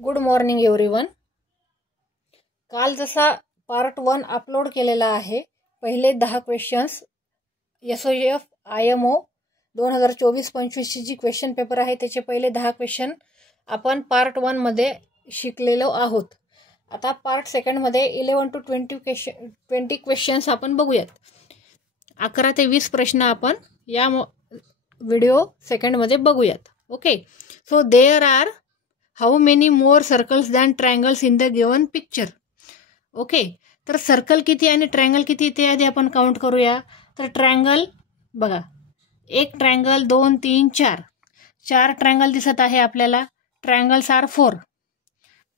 Good morning everyone. काल जसा part 1 upload केलेला आहे, पहिले 10 क्वेश्चन्स SOF IMO 2024-25 जी क्वेश्चन पेपर आहे त्याचे पहिले 10 क्वेश्चन आपण पार्ट 1 मध्ये शिकलेलो आहोत. आता पार्ट 2 मध्ये 11 to 20 क्वेश्चन्स आपण बघूयात. 11 ते 20 प्रश्न आपण या व्हिडिओ सेकंड मध्ये बघूयात. Okay, so there are how many more circles than triangles in the given picture. Okay, तर सर्कल किती आणि ट्रायंगल किती ते आधी आपण काउंट करूया. तर ट्रायंगल बघा, एक ट्रायंगल 2 3 4 ट्रायंगल दिसत आहे आपल्याला. Triangles are 4.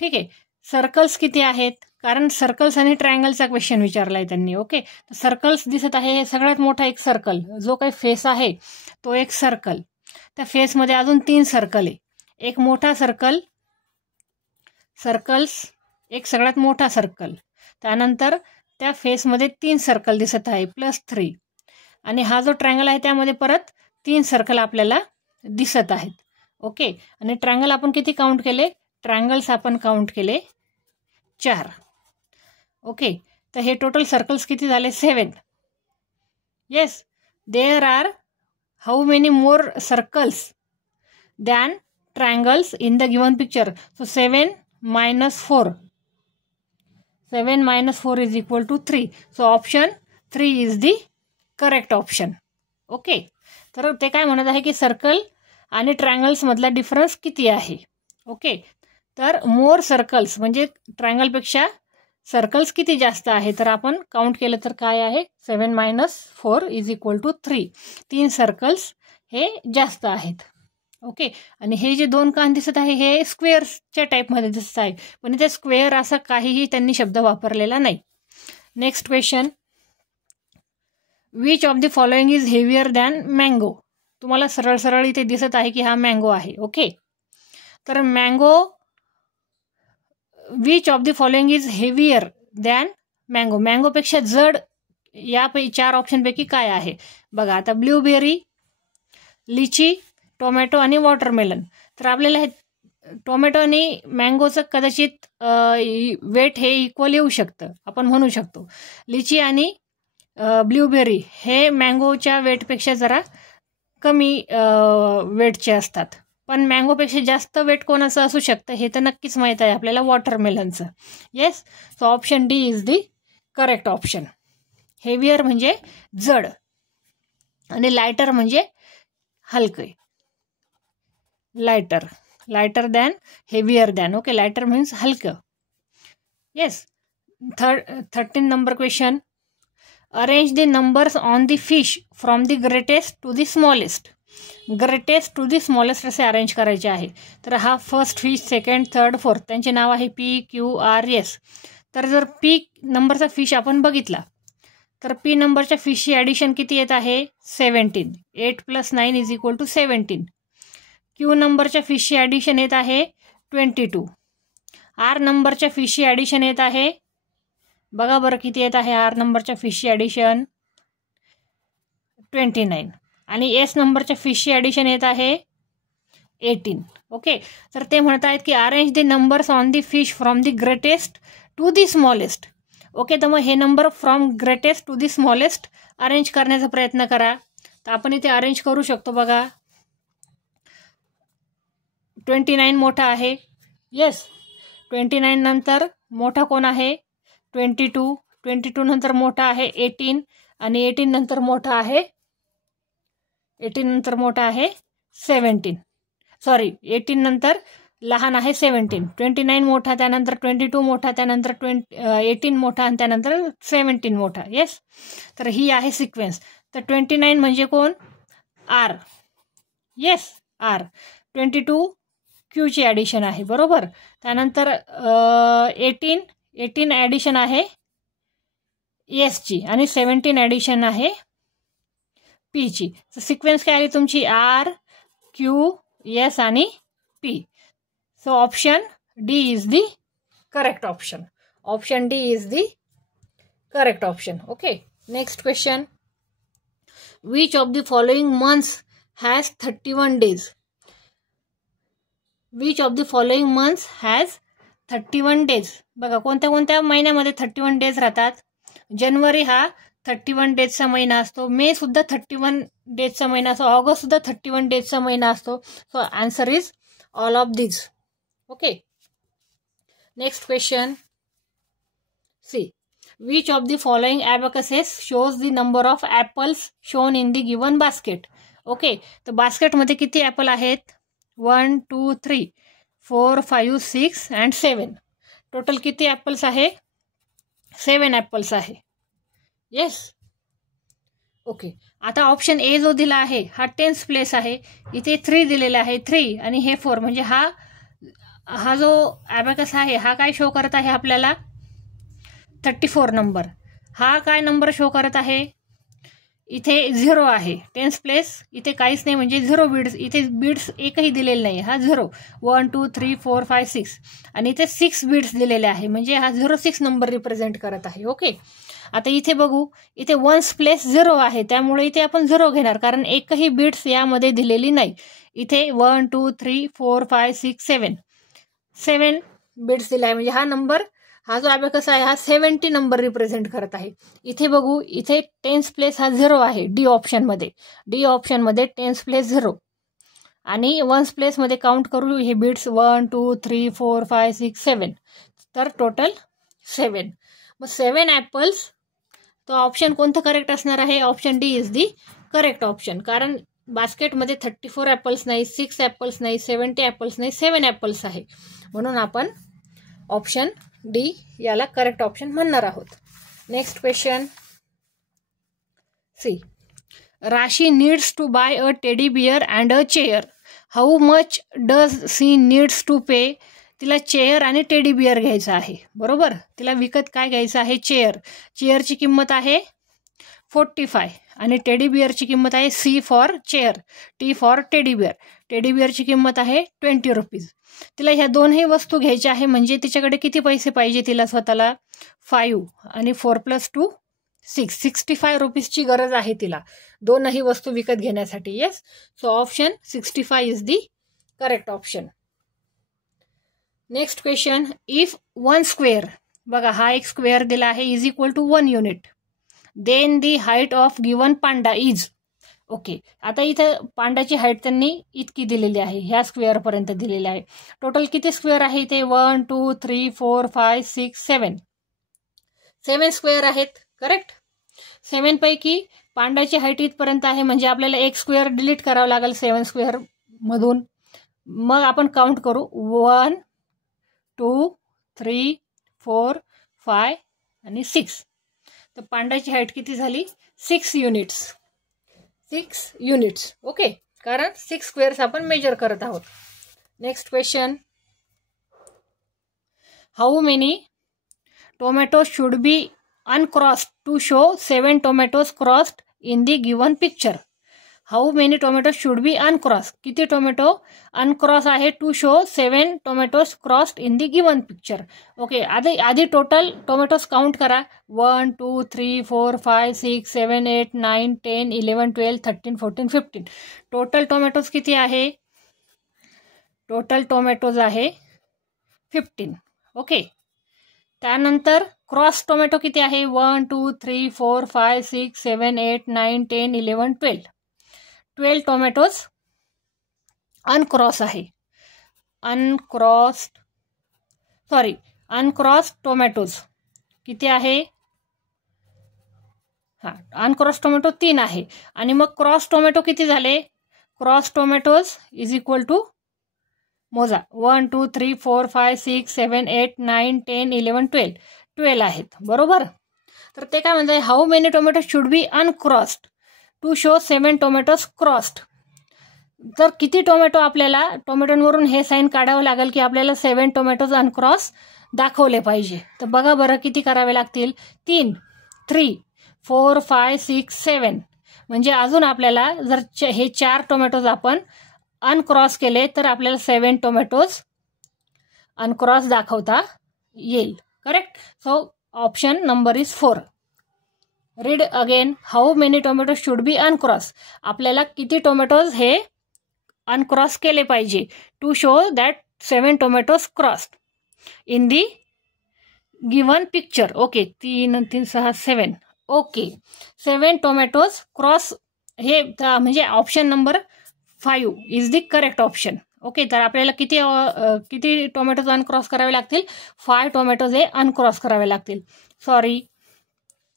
ठीक आहे. सर्कल्स किती आहेत, कारण सर्कल्स आणि ट्रायंगलचा क्वेश्चन विचारलाय त्यांनी. ओके, सर्कल्स दिसत आहे. हे सगळ्यात मोठा एक सर्कल जो काही फेस आहे तो एक सर्कल. त्या फेसमध्ये अजून 3 सर्कल आहे. एक मोठा सर्कल्स एक सगळ्यात मोठा सर्कल, त्यानंतर त्या फेसमध्ये 3 सर्कल दिसत आहे प्लस 3, आणि हा जो ट्रायंगल आहे त्यामध्ये परत 3 सर्कल आपल्याला दिसत आहेत. ओके, आणि ट्रायंगल आपण किती काउंट केले, ट्रायंगल्स आपण काउंट केले 4. ओके, तर हे टोटल सर्कल्स किती झाले 7. Yes, there are how many more circles than triangles in the given picture. So 7 minus 4 is equal to 3. So option 3 is the correct option. Okay, तर ते काय म्हणत आहे की सर्कल आणि ट्रायंगल्स मधला डिफरन्स किती आहे. ओके, तर मोर सर्कल्स म्हणजे ट्रायंगलपेक्षा सर्कल्स किती जास्त आहे, तर आपण काउंट केलं तर काय आहे 7 minus 4 is equal to 3. 3 circles हे जास्त आहेत. ओके, आणि हे जे 2 कान दिसत आहे हे स्क्वेअरच्या टाईपमध्ये दिसत आहे, पण इथे स्क्वेअर असा काहीही त्यांनी शब्द वापरलेला नाही. Next question, which of the following is heavier than mango. तुम्हाला सरळ सरळ इथे दिसत आहे की हा मँगो आहे. ओके, तर mango, which of the following is heavier than mango, मँगोपेक्षा जड या 4 ऑप्शनपैकी काय आहे बघा. आता ब्लूबेरी, लिची, टोमॅटो आणि वॉटरमेलन. तर आपल्याला हे टोमॅटो आणि मँगोचं कदाचित वेट हे इक्वल येऊ शकतं, आपण म्हणू शकतो. लिची आणि ब्लूबेरी हे मँगोच्या वेटपेक्षा जरा कमी वेटचे असतात, पण मँगोपेक्षा जास्त वेट कोणाचं असू शकतं हे तर नक्कीच माहीत आहे आपल्याला, वॉटरमेलनचं. Yes, so option D is the correct option. Heavier म्हणजे जड आणि लायटर म्हणजे हलकं. Lighter than, heavier than. Okay, lighter means हलकं. Yes, 13 number question, arrange the numbers on the fish from the greatest to the smallest. Greatest to the smallest असे arrange करायचे आहे. तर हा first fish, second, third, fourth, त्यांचे नाव आहे PQRS. तर जर P नंबरचा फिश आपण बघितला तर P नंबरच्या फिशची ॲडिशन किती येत आहे 17. 8 + 9 इज इक्वल टू 17. Q नंबरच्या फिशची ॲडिशन येत आहे 22. R नंबरच्या फिशची ॲडिशन येत आहे, बघा बरं किती येत आहे R नंबरच्या फिशची ॲडिशन 29. आणि S नंबरच्या फिशची ॲडिशन येत आहे 18. ओके, तर ते म्हणत आहेत की arrange the numbers on the fish from the greatest to the smallest. Okay, तर मग हे number from greatest to the smallest arrange करण्याचा प्रयत्न करा. तर आपण इथे अरेंज करू शकतो. बघा, 29 मोठा आहे. येस, 29 नंतर मोठा कोण आहे 22. 22 नंतर मोठा आहे 18, आणि 18 नंतर मोठा आहे 17. सॉरी, 18 नंतर लहान आहे 17. 29 मोठा, त्यानंतर 22 मोठा, त्यानंतर 18 मोठा, आणि त्यानंतर 17 मोठा. येस, तर ही आहे सिक्वेन्स. तर 29 म्हणजे कोण R. Yes, R. 22 Qची ॲडिशन आहे, बरोबर. त्यानंतर 18 ॲडिशन आहे Sची, आणि 17 ॲडिशन आहे Pची. तर सिक्वेन्स काय आली तुमची R, Q, S आणि P. So option D is the correct option. Option D is the correct option. Okay, next question, which of the following months has 31 days. Which of the following months has 31 days. बघा कोणत्या कोणत्या महिन्यामध्ये 31 days राहतात. जानेवारी हा 31 डेजचा महिना असतो, मे सुद्धा 31 डेजचा महिना असतो, ऑगस्ट सुद्धा 31 डेजचा महिना असतो. So answer is all of these. Okay. Next question. See, which of the following abacuses shows the number of apples shown in the given basket. Okay, तर बास्केटमध्ये किती ॲपल आहेत? 1 2 3 4 5 6 and 7. टोटल किती ॲपल्स आहे? 7 apples आहे. Yes. Okay, आता option A जो दिला आहे हा 10th प्लेस आहे. इथे 3 दिलेला आहे, 3 आणि हे 4, म्हणजे हा जो ॲबॅकस आहे हा काय शो करत आहे आपल्याला? 34 नंबर. हा काय नंबर शो करत आहे? इथे 0 आहे. 10th प्लेस इथे काहीच नाही, म्हणजे 0 बीड्स. इथे बीड्स एकही दिलेले नाही. हा 0 1 2 3 4 5 6 आणि इथे 6 बीड्स दिलेले आहे, म्हणजे हा 06 नंबर रिप्रेझेंट करत आहे. ओके, आता इथे बघू, इथे 1th प्लेस 0 आहे, त्यामुळे इथे आपण 0 घेणार, कारण एकही बीड्स यामध्ये दिलेली नाही. इथे 1 2 3 4 5 6 7 बीड्स दिला आहे, म्हणजे हा नंबर, हा जो ॲबॅकस आहे हा 70 नंबर रिप्रेझेंट करत आहे. इथे बघू, इथे 10th प्लेस हा 0 आहे. डी ऑप्शनमध्ये 10th प्लेस 0 आणि 1st प्लेसमध्ये काउंट करू हे बीड्स 1 2 3 4 5 6 7, तर टोटल 7. मग 7 ॲपल्स, तो ऑप्शन कोणतं करेक्ट असणार आहे? Option D is the correct option, कारण बास्केटमध्ये 34 ॲपल्स नाही, 6 ॲपल्स नाही, 70 ॲपल्स नाही, 7 ॲपल्स आहे. म्हणून आपण ऑप्शन डी याला करेक्ट ऑप्शन म्हणणार आहोत. Next question. See, Rashi needs to buy a teddy bear and a chair. How much does she needs to pay. तिला चेअर आणि टेडी बियर घ्यायचं आहे, बरोबर. तिला विकत काय घ्यायचं आहे? चेअर. चेअरची किंमत आहे 45 आणि टेडी बियरची किंमत आहे C for chair, T for teddy bear. Teddy बियरची किंमत आहे 20 रुपीज. तिला ह्या दोनही वस्तू घ्यायच्या आहे, म्हणजे तिच्याकडे किती पैसे पाहिजे तिला स्वतःला? 5 आणि 4 + 2 6, 65 रुपीजची गरज आहे तिला दोनही वस्तू विकत घेण्यासाठी. Yes, so option 65 is the correct option. Next question. If 1 square, बघा हा एक स्क्वेअर दिला आहे, is equal to 1 unit, then the height of given panda is. Okay, आता इथं पांडाची हाईट त्यांनी इतकी दिलेली आहे, ह्या स्क्वेअरपर्यंत दिलेली आहे. टोटल किती स्क्वेअर आहे इथे? 1 2 3 4 5 6 7 7 स्क्वेअर आहेत, करेक्ट. 7 पैकी पांडाची हाईट इथपर्यंत आहे, म्हणजे आपल्याला एक स्क्वेअर डिलीट करावं लागेल 7 स्क्वेअर मधून. मग आपण काउंट करू 1 2 3 4 5 आणि 6. तर पांडाची हाईट किती झाली? 6 युनिट्स. 6 युनिट्स. ओके, कारण 6 स्क्वेअर्स आपण मेजर करत आहोत. Next question. How many tomatoes should be uncrossed to show 7 tomatoes crossed in the given picture. How many tomatoes should be uncross. किती टोमॅटो अनक्रॉस आहे to show 7 tomatoes crossed in the given picture. Okay, आधी total tomatoes count करा. 1 2 3 4 5 6 7 8 9 10 11 12 13 14 15. Total tomatoes किती आहे? Total tomatoes आहे 15. Okay, त्यानंतर cross tomato किती आहे? 1 2 3 4 5 6 7 8 9 10 11 12. 12 टोमॅटोज अनक्रॉस आहे. अनक्रॉस टोमॅटोज किती आहे? अनक्रॉस टोमॅटो 3 आहे. आणि मग क्रॉस टोमॅटो किती झाले? Cross tomatoes is equal to, मोजा, 1 2 3 4 5 6 7 8 9 10 11 12. 12 आहेत, बरोबर. तर ते काय म्हणतात? How many tomato should be uncrossed to show 7 tomatoes crossed. तर किती टोमॅटो आपल्याला, टोमॅटोवरून हे साईन काढावं लागेल की आपल्याला 7 टोमॅटोज अनक्रॉस दाखवले पाहिजे. तर बघा बरं किती करावे लागतील? 3 4 5 6 7. म्हणजे अजून आपल्याला जर हे 4 टोमॅटोज आपण अनक्रॉस केले तर आपल्याला 7 टोमॅटोज अनक्रॉस दाखवता येईल, correct. So option number is 4. Read again. How many tomato should be uncross. आपल्याला किती टोमॅटोज हे अनक्रॉस केले पाहिजे to show that 7 tomatoes crossed in the given picture. Okay, 3 आणि 3 6 7. ओके, 7 tomatoes क्रॉस, हे म्हणजे option number 5 is the correct option. Okay, तर आपल्याला किती टोमॅटोज अनक्रॉस करावे लागतील? 5 टोमॅटोज हे अनक्रॉस करावे लागतील. सॉरी,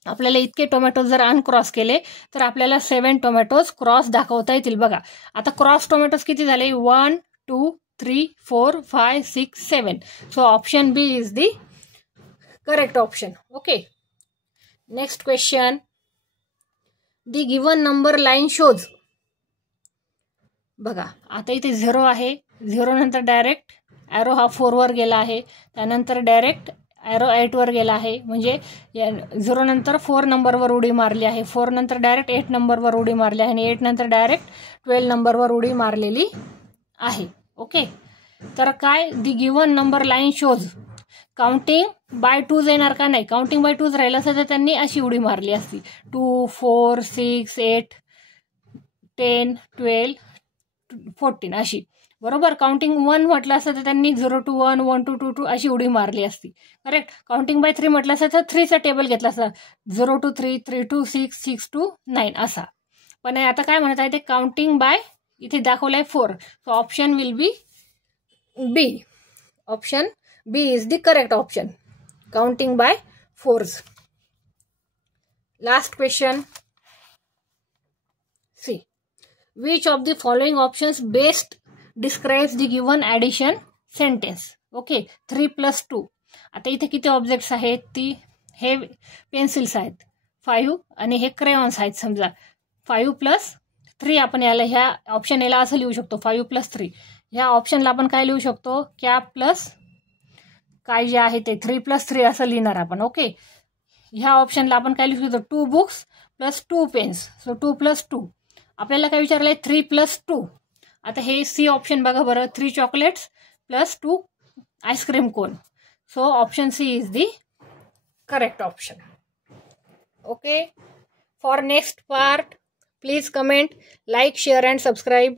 आपल्याला इतके टोमॅटोज जर अनक्रॉस केले तर आपल्याला 7 टोमॅटोज क्रॉस दाखवता येतील. बघा आता क्रॉस टोमॅटोज किती झाले? 1 2 3 4 5 6 7. So option B is the correct option. Okay, next question. The given number line shows. बघा आता इथे 0 आहे, 0 नंतर डायरेक्ट ॲरो हा 4 वर गेला आहे, त्यानंतर डायरेक्ट ॲरो 8 वर गेला आहे, म्हणजे 0 नंतर 4 नंबरवर उडी मारली आहे, 4 नंतर डायरेक्ट 8 नंबरवर उडी मारली आहे, आणि 8 नंतर डायरेक्ट 12 नंबरवर उडी मारलेली आहे. ओके, तर काय? The given number line shows counting by 2 येणार का? नाही, काउंटिंग बाय 2 राहिलं असतं तर त्यांनी अशी उडी मारली असती, 2 4 6 8 10 12 14 अशी. बरोबर, काउंटिंग 1 म्हटलं असतं तर त्यांनी 0 to 1 1 to 2 2 अशी उडी मारली असती. करेक्ट. काउंटिंग बाय 3 म्हटलं असतं तर 3चा टेबल घेतला असता, 0 to 3 3 to 6 6 to 9 असा. पण आता काय म्हणत आहे ते काउंटिंग बाय, इथे दाखवलंय 4. So option will be B. Option B is the correct option, counting by 4s. Last question. See, which of the following options best describes the given addition sentence? Okay, 3 + 2. आता इथे किती objects आहेत? हे pencils आहेत 5 आणि हे crayons आहेत. समजा 5 + 3 आपण याला, ह्या ऑप्शन याला असं लिहू शकतो, 5 + 3. ह्या ऑप्शनला आपण काय लिहू शकतो? कॅप प्लस काय जे आहे ते 3 + 3 असं लिहिणार आपण. ओके, ह्या ऑप्शनला आपण काय लिहू शकतो? 2 बुक्स + 2 पेन्स. सो 2 + 2. आपल्याला काय विचारलंय? 3 + 2. आता हे सी ऑप्शन बघा बरं, 3 chocolates + 2 ice cream cone. So option C is the correct option. Okay, for next part please comment, like, share and subscribe.